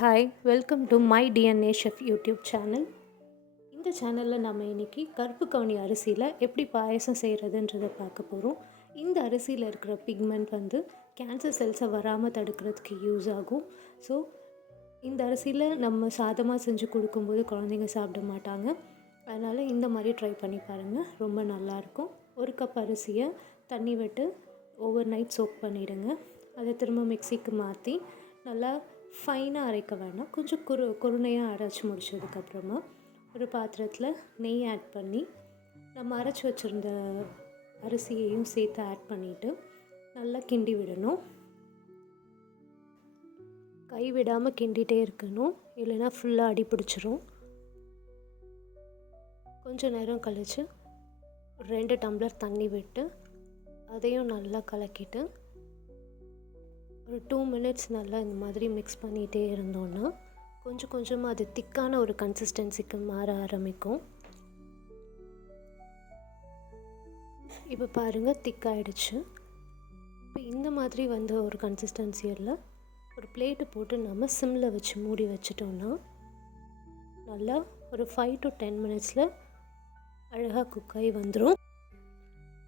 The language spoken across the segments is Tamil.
Hi, welcome to my DNA chef YouTube channel. இந்த சேனலில் நம்ம இன்றைக்கி கருப்பு கவுனி அரிசியில் எப்படி பாயசம் செய்கிறதுன்றதை பார்க்க போகிறோம். இந்த அரிசியில் இருக்கிற பிக்மெண்ட் கேன்சர் செல்ஸை வராமல் தடுக்கிறதுக்கு யூஸ் ஆகும். ஸோ இந்த அரிசியில் நம்ம சாதமாக செஞ்சு கொடுக்கும்போது குழந்தைங்க சாப்பிட மாட்டாங்க. அதனால் இந்த மாதிரி ட்ரை பண்ணி பாருங்கள், ரொம்ப நல்லாயிருக்கும். 1 கப் அரிசியை தண்ணி விட்டு ஓவர் நைட் சோக் பண்ணிவிடுங்க. அதை திரும்ப மிக்சிக்கு மாற்றி நல்லா ஃபைனாக அரைக்க வேண்டாம், கொஞ்சம் குருணையாக அரைச்சி முடிச்சதுக்கப்புறமா ஒரு பாத்திரத்தில் நெய் ஆட் பண்ணி நம்ம அரைச்சி வச்சுருந்த அரிசியையும் சேர்த்து ஆட் பண்ணிவிட்டு நல்லா கிண்டி விடணும். கை விடாமல் கிண்டிகிட்டே இருக்கணும், இல்லைன்னா ஃபுல்லாக அடி பிடிச்சிரும். கொஞ்சம் நேரம் கழித்து 2 டம்ளர் தண்ணி விட்டு அதையும் நல்லா கலக்கிட்டு ஒரு 2 மினிட்ஸ் நல்லா இந்த மாதிரி மிக்ஸ் பண்ணிகிட்டே இருந்தோன்னா கொஞ்சம் கொஞ்சமாக அது திக்கான ஒரு கன்சிஸ்டன்சிக்கு மாற ஆரம்பிக்கும். இப்போ பாருங்கள், திக்காயிடுச்சு. இப்போ இந்த மாதிரி ஒரு கன்சிஸ்டன்சியில் ஒரு பிளேட்டு போட்டு நம்ம சிம்மில் வச்சு மூடி வச்சிட்டோன்னா நல்லா ஒரு 5 to 10 மினிட்ஸில் அழகாக குக்காகி வந்துடும்.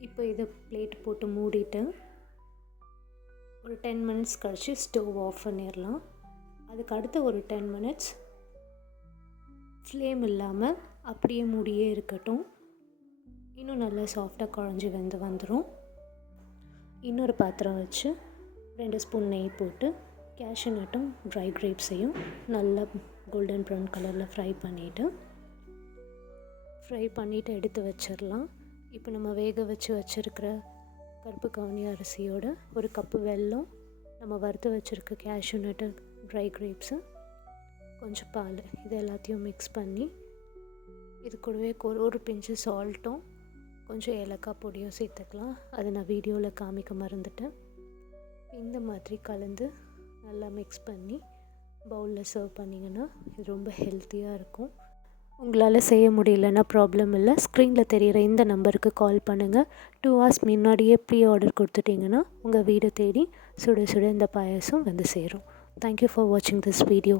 இப்போ இதை பிளேட் போட்டு மூடிட்டு ஒரு 10 மினிட்ஸ் கழித்து ஸ்டவ் ஆஃப் பண்ணிடலாம். அதுக்கு அடுத்த ஒரு 10 மினிட்ஸ் ஃப்ளேம் இல்லாமல் அப்படியே மூடியே இருக்கட்டும். இன்னும் நல்லா சாஃப்டாக குழஞ்சி வந்துடும். இன்னொரு பாத்திரம் வச்சு 2 ஸ்பூன் நெய் போட்டு கேஷ்யூ நட்டும் ட்ரை கிரேப்ஸையும் நல்லா கோல்டன் ப்ரௌன் கலரில் ஃப்ரை பண்ணிவிட்டு எடுத்து வச்சிடலாம். இப்போ நம்ம வேக வச்சுருக்கிற கருப்பு கவுனி அரிசியோட 1 கப்பு வெல்லம், நம்ம வறுத்து வச்சுருக்க கேஷ்யூ நட்டு, ட்ரை கிரேப்ஸு, கொஞ்சம் பால், இது எல்லாத்தையும் மிக்ஸ் பண்ணி இது கூடவே ஒரு பிஞ்சு சால்ட்டும் கொஞ்சம் ஏலக்காய் பொடியும் சேர்த்துக்கலாம். அதை நான் வீடியோவில் காமிக்க மறந்துட்டேன். இந்த மாதிரி கலந்து நல்லா மிக்ஸ் பண்ணி பவுலில் சர்வ் பண்ணிங்கன்னா இது ரொம்ப ஹெல்த்தியாக இருக்கும். உங்களால் செய்ய முடியலன்னா ப்ராப்ளம் இல்லை, ஸ்க்ரீனில் தெரிகிற இந்த நம்பருக்கு கால் பண்ணுங்கள். 2 hours முன்னாடியே ப்ரீ ஆர்டர் கொடுத்துட்டிங்கன்னா உங்கள் வீடை தேடி சுட சுட இந்த பாயசம் வந்து சேரும். தேங்க்யூ ஃபார் வாட்சிங் திஸ் வீடியோ.